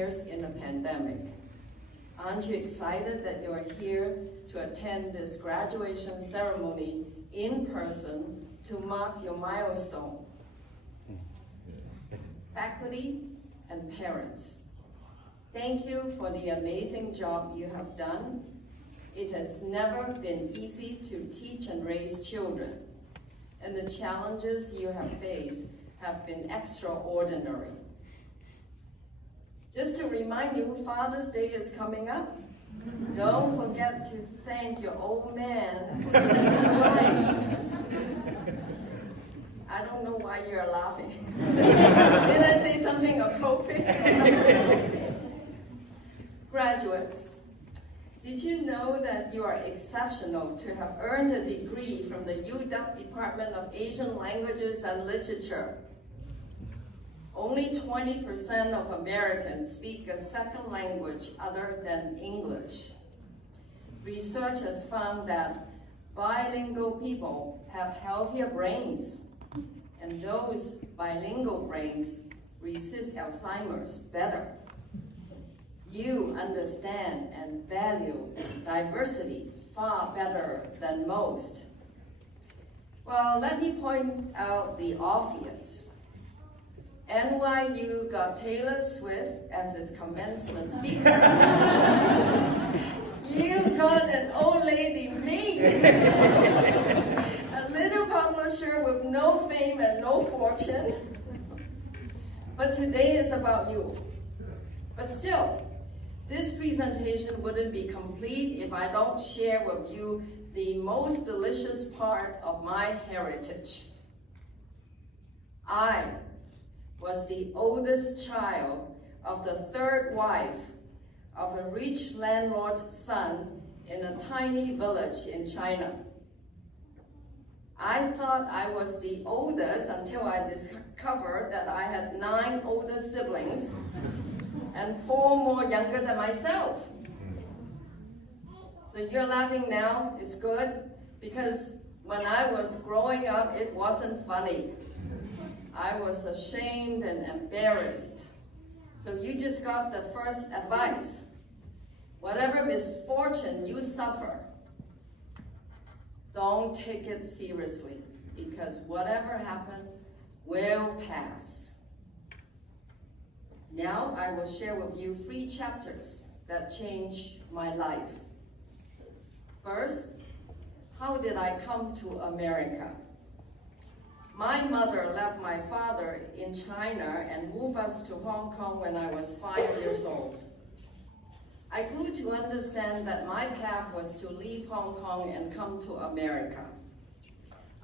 years in a pandemic. Aren't you excited that you're here to attend this graduation ceremony in person to mark your milestone? Faculty and parents, thank you for the amazing job you have done. It has never been easy to teach and raise children, and the challenges you have faced have been extraordinary. Just to remind you, Father's Day is coming up. Don't forget to thank your old man for giving you life. I don't know why you're laughing. Did I say something appropriate? Graduates, did you know that you are exceptional to have earned a degree from the UW Department of Asian Languages and Literature? Only 20% of Americans speak a second language other than English. Research has found that bilingual people have healthier brains, and those bilingual brains resist Alzheimer's better. You understand and value diversity far better than most. Well, let me point out the obvious. NYU got Taylor Swift as its commencement speaker. You got an old lady, me. A little publisher with no fame and no fortune. But today is about you. But still, this presentation wouldn't be complete if I don't share with you the most delicious part of my heritage. I was the oldest child of the third wife of a rich landlord's son in a tiny village in China. I thought I was the oldest until I discovered that I had 9 older siblings and 4 more younger than myself. So you're laughing now, it's good, because when I was growing up, it wasn't funny. I was ashamed and embarrassed. So you just got the first advice. Whatever misfortune you suffer, don't take it seriously, because whatever happened will pass. Now I will share with you 3 chapters that changed my life. First, how did I come to America? My mother left my father in China and moved us to Hong Kong when I was 5 years old. I grew to understand that my path was to leave Hong Kong and come to America.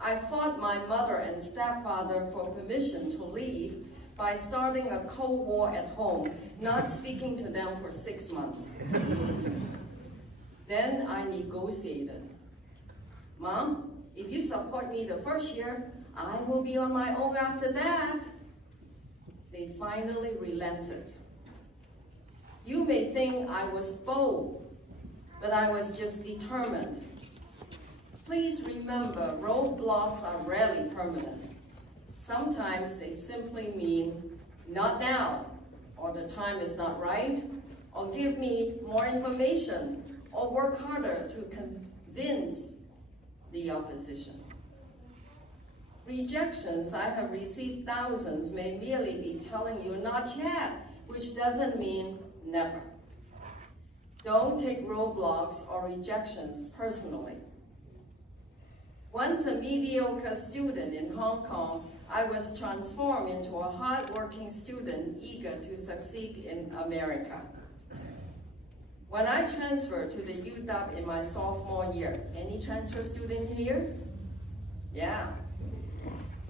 I fought my mother and stepfather for permission to leave by starting a Cold War at home, not speaking to them for 6 months. Then I negotiated. Mom, if you support me the first year, I will be on my own after that. They finally relented. You may think I was bold, but I was just determined. Please remember, roadblocks are rarely permanent. Sometimes they simply mean, not now, or the time is not right, or give me more information, or work harder to convince the opposition. Rejections, I have received thousands, may merely be telling you not yet, which doesn't mean never. Don't take roadblocks or rejections personally. Once a mediocre student in Hong Kong, I was transformed into a hard-working student eager to succeed in America. When I transferred to the UW in my sophomore year, any transfer student here? Yeah.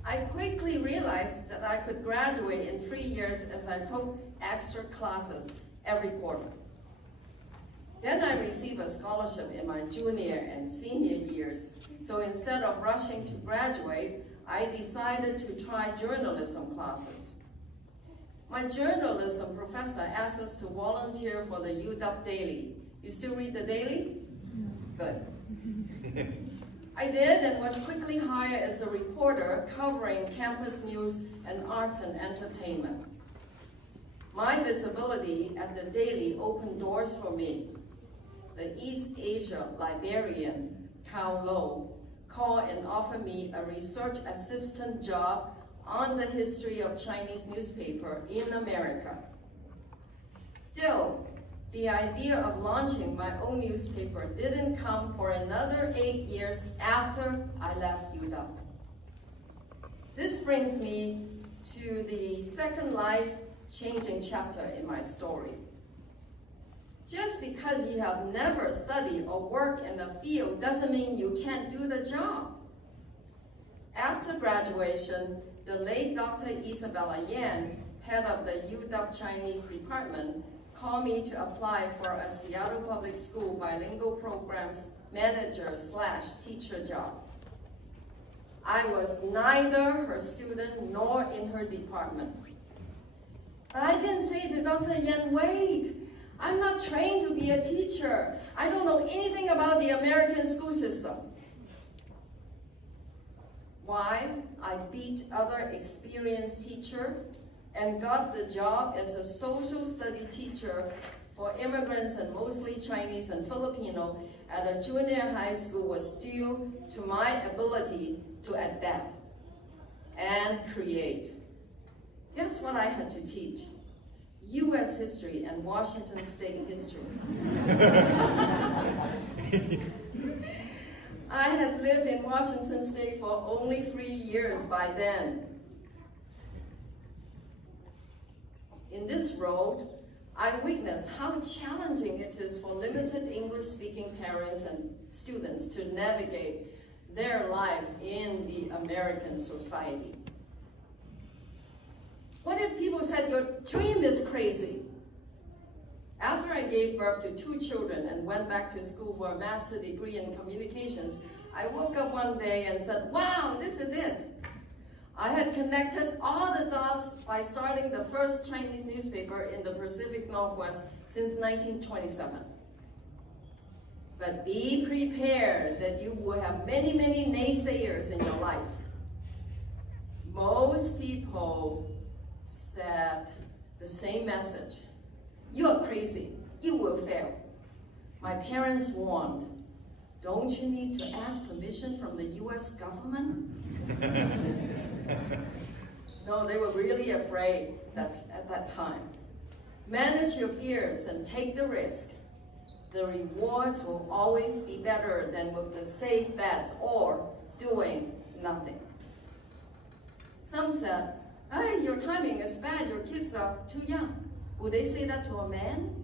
I quickly realized that I could graduate in 3 years as I took extra classes every quarter. Then I received a scholarship in my junior and senior years, so instead of rushing to graduate, I decided to try journalism classes. My journalism professor asked us to volunteer for the UW Daily. You still read the Daily? Good. I did and was quickly hired as a reporter covering campus news and arts and entertainment. My visibility at the Daily opened doors for me. The East Asia librarian, Cao Lo, called and offered me a research assistant job on the history of Chinese newspaper in America. Still, the idea of launching my own newspaper didn't come for another 8 years after I left UW. This brings me to the second life-changing chapter in my story. Just because you have never studied or worked in a field doesn't mean you can't do the job. After graduation, the late Dr. Isabella Yan, head of the UW Chinese department, called me to apply for a Seattle Public School bilingual programs manager/teacher job. I was neither her student nor in her department. But I didn't say to Dr. Yan, wait, I'm not trained to be a teacher. I don't know anything about the American school system. Why? I beat other experienced teachers and got the job as a social study teacher for immigrants and mostly Chinese and Filipino at a junior high school was due to my ability to adapt and create. Guess what I had to teach? U.S. history and Washington State history. I had lived in Washington State for only 3 years by then. In this role, I witnessed how challenging it is for limited English-speaking parents and students to navigate their life in the American society. What if people said, your dream is crazy? After I gave birth to 2 children and went back to school for a master's degree in communications, I woke up one day and said, wow, this is it. I had connected all the dots by starting the first Chinese newspaper in the Pacific Northwest since 1927. But be prepared that you will have many, many naysayers in your life. Most people said the same message. You are crazy. You will fail. My parents warned, don't you need to ask permission from the US government? No, they were really afraid at that time. Manage your fears and take the risk. The rewards will always be better than with the safe bets or doing nothing. Some said, hey, your timing is bad, your kids are too young. Would they say that to a man?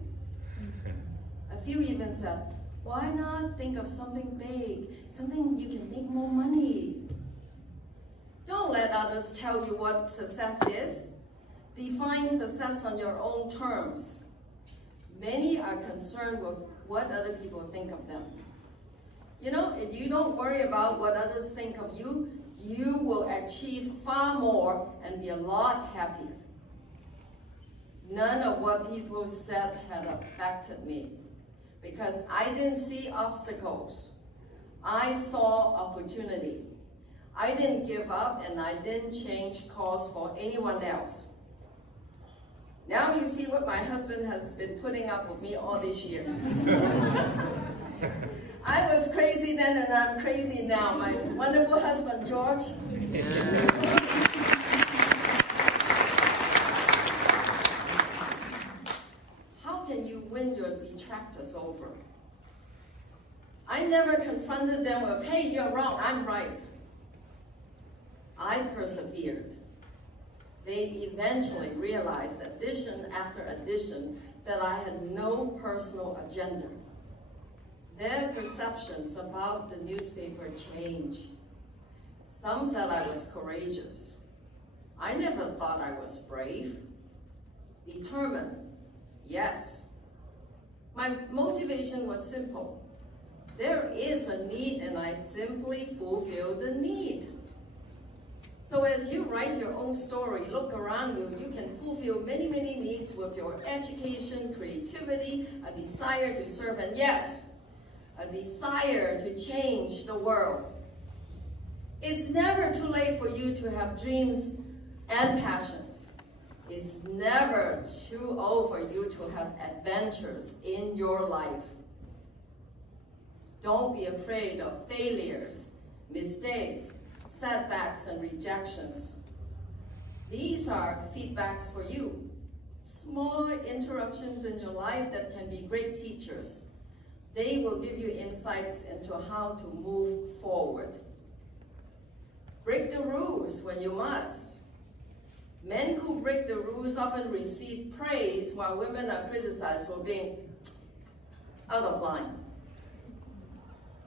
A few even said, why not think of something big, something you can make more money? Don't let others tell you what success is. Define success on your own terms. Many are concerned with what other people think of them. You know, if you don't worry about what others think of you, you will achieve far more and be a lot happier. None of what people said had affected me because I didn't see obstacles. I saw opportunity. I didn't give up and I didn't change course for anyone else. Now you see what my husband has been putting up with me all these years. I was crazy then and I'm crazy now. My wonderful husband, George. How can you win your detractors over? I never confronted them with, hey, you're wrong, I'm right. I persevered. They eventually realized, edition after edition, that I had no personal agenda. Their perceptions about the newspaper changed. Some said I was courageous. I never thought I was brave. Determined, yes. My motivation was simple. There is a need and I simply fulfill the need. So as you write your own story, look around you, you can fulfill many, many needs with your education, creativity, a desire to serve, and yes, a desire to change the world. It's never too late for you to have dreams and passions. It's never too old for you to have adventures in your life. Don't be afraid of failures, mistakes, setbacks, and rejections. These are feedbacks for you. Small interruptions in your life that can be great teachers. They will give you insights into how to move forward. Break the rules when you must. Men who break the rules often receive praise while women are criticized for being out of line.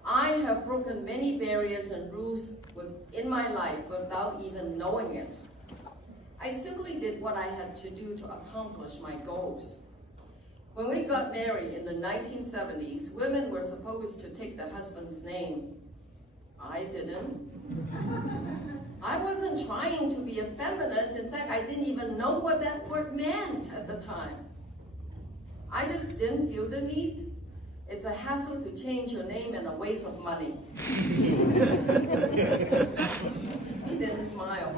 I have broken many barriers and rules in my life without even knowing it. I simply did what I had to do to accomplish my goals. When we got married in the 1970s, women were supposed to take the husband's name. I didn't. I wasn't trying to be a feminist. In fact, I didn't even know what that word meant at the time. I just didn't feel the need. It's a hassle to change your name and a waste of money. He didn't smile.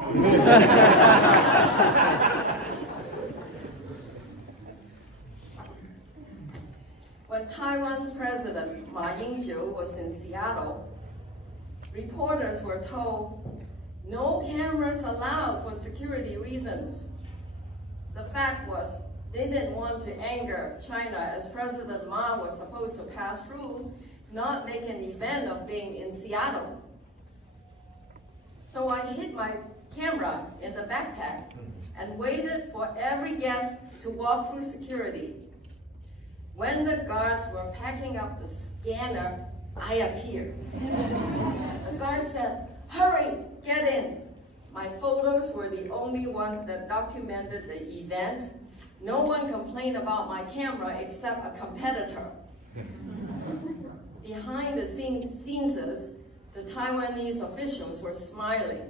When Taiwan's President Ma Ying-jeou was in Seattle, reporters were told, no cameras allowed for security reasons. The fact was, they didn't want to anger China as President Ma was supposed to pass through, not make an event of being in Seattle. So I hid my camera in the backpack and waited for every guest to walk through security. When the guards were packing up the scanner, I appeared. The guard said, hurry, get in. My photos were the only ones that documented the event. No one complained about my camera except a competitor. Behind the scenes, the Taiwanese officials were smiling.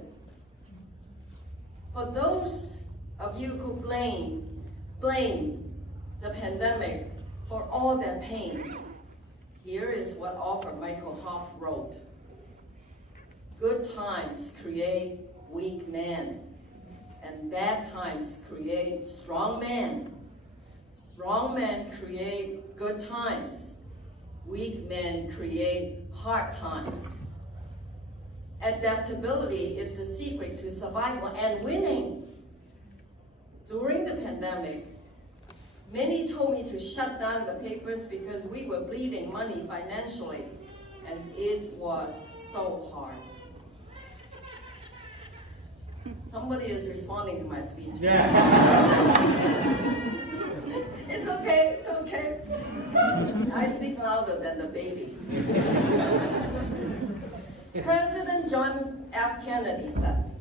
For those of you who blame the pandemic for all their pain, here is what author Michael Hoff wrote. Good times create weak men, and bad times create strong men. Strong men create good times. Weak men create hard times. Adaptability is the secret to survival and winning. During the pandemic, many told me to shut down the papers because we were bleeding money financially, and it was so hard. Somebody is responding to my speech. Yeah. It's okay, it's okay. I speak louder than the baby. President John F. Kennedy said,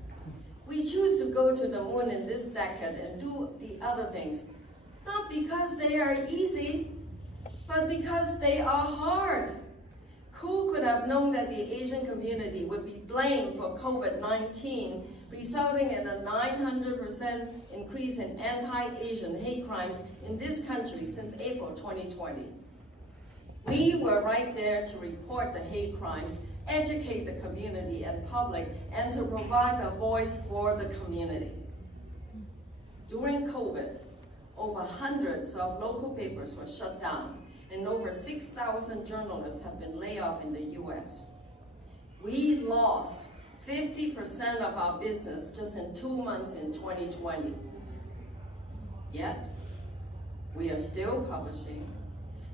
we choose to go to the moon in this decade and do the other things, not because they are easy, but because they are hard. Who could have known that the Asian community would be blamed for COVID-19, resulting in a 900% increase in anti-Asian hate crimes in this country since April 2020? We were right there to report the hate crimes, educate the community and public, and to provide a voice for the community. During COVID, over hundreds of local papers were shut down, and over 6,000 journalists have been laid off in the US. We lost 50% of our business just in 2 months in 2020. Yet, we are still publishing,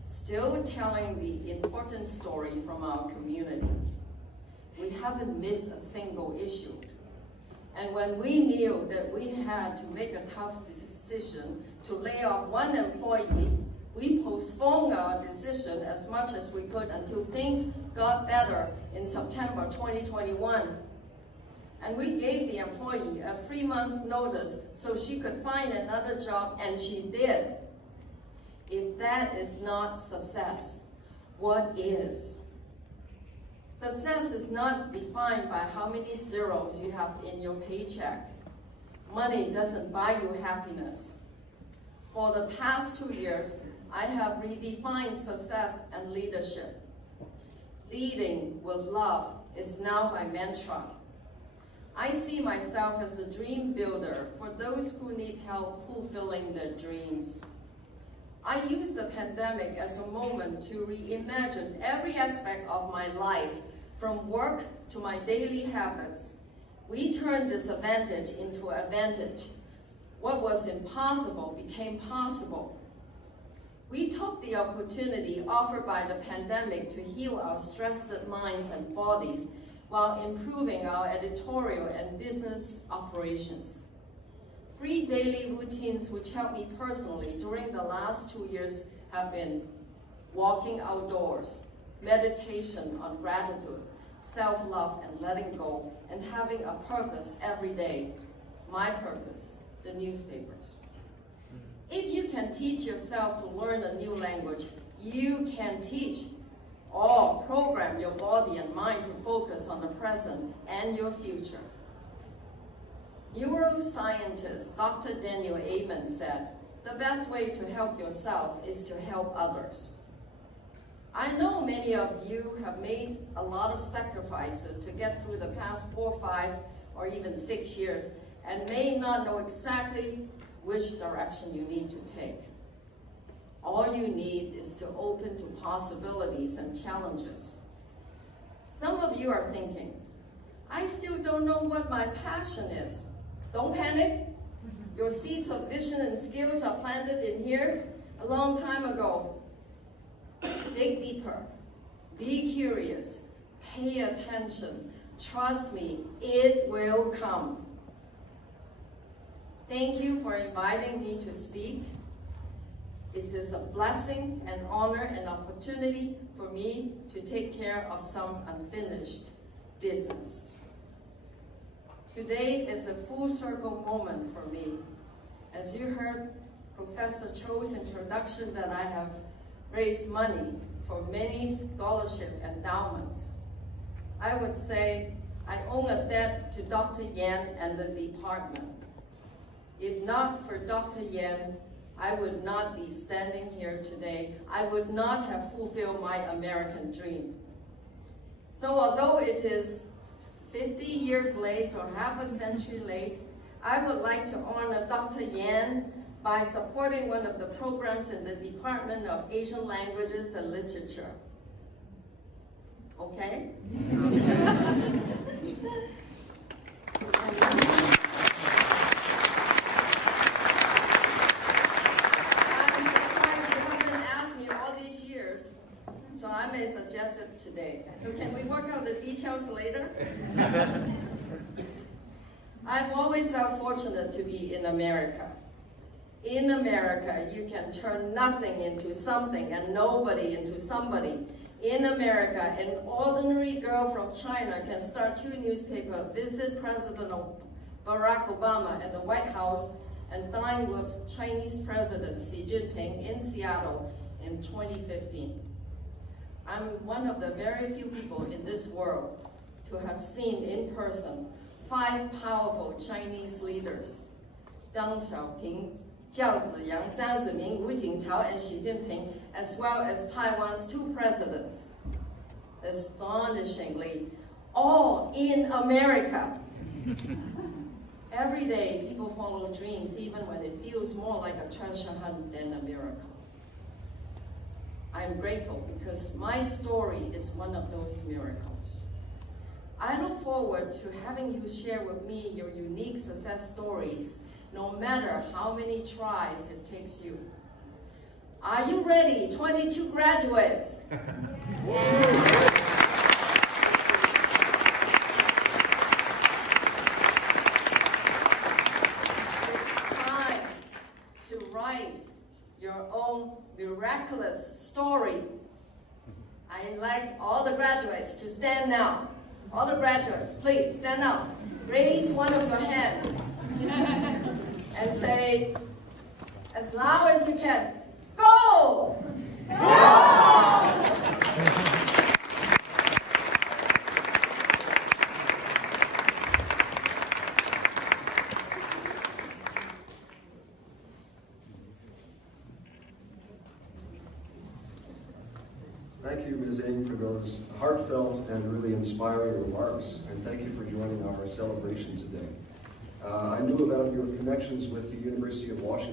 still telling the important story from our community. We haven't missed a single issue. And when we knew that we had to make a tough decision to lay off one employee, we postponed our decision as much as we could until things got better in September 2021. And we gave the employee a 3-month notice so she could find another job, and she did. If that is not success, what is? Success is not defined by how many zeros you have in your paycheck. Money doesn't buy you happiness. For the past 2 years, I have redefined success and leadership. Leading with love is now my mantra. I see myself as a dream builder for those who need help fulfilling their dreams. I use the pandemic as a moment to reimagine every aspect of my life, from work to my daily habits. We turned disadvantage into advantage. What was impossible became possible. We took the opportunity offered by the pandemic to heal our stressed minds and bodies while improving our editorial and business operations. 3 daily routines which helped me personally during the last 2 years have been walking outdoors, meditation on gratitude, self-love and letting go, and having a purpose every day. My purpose, the newspapers. If you can teach yourself to learn a new language, you can teach or program your body and mind to focus on the present and your future. Neuroscientist Dr. Daniel Amen said, "The best way to help yourself is to help others." I know many of you have made a lot of sacrifices to get through the past 4, 5, or even 6 years and may not know exactly which direction you need to take. All you need is to open to possibilities and challenges. Some of you are thinking, I still don't know what my passion is. Don't panic. Your seeds of vision and skills are planted in here a long time ago. Dig deeper. Be curious. Pay attention. Trust me, it will come. Thank you for inviting me to speak. It is a blessing and honor and opportunity for me to take care of some unfinished business. Today is a full circle moment for me. As you heard Professor Cho's introduction, that I have raised money for many scholarship endowments. I would say I owe a debt to Dr. Yan and the department. If not for Dr. Yan, I would not be standing here today. I would not have fulfilled my American dream. So although it is 50 years late or half a century late, I would like to honor Dr. Yan by supporting one of the programs in the Department of Asian Languages and Literature. Okay? So I may suggest it today. So can we work out the details later? I've always felt fortunate to be in America. In America, you can turn nothing into something and nobody into somebody. In America, an ordinary girl from China can start 2 newspapers, visit President Barack Obama at the White House, and dine with Chinese President Xi Jinping in Seattle in 2015. I'm one of the very few people in this world to have seen in person 5 powerful Chinese leaders, Deng Xiaoping, Jiao Ziyang, Jiang Zemin, Wu Jintao, and Xi Jinping, as well as Taiwan's 2 presidents. Astonishingly, all in America. Every day, people follow dreams, even when it feels more like a treasure hunt than a miracle. I'm grateful because my story is one of those miracles. I look forward to having you share with me your unique success stories, no matter how many tries it takes you. Are you ready, 22 graduates? It's time to write your own miraculous story. I'd like all the graduates to stand now. All the graduates, please stand up. Raise one of your hands and say, as loud as you can, go! Go! Thank you, Ms. Ng, for those heartfelt and really inspiring remarks, and thank you for joining our celebration today. I knew about your connections with the University of Washington.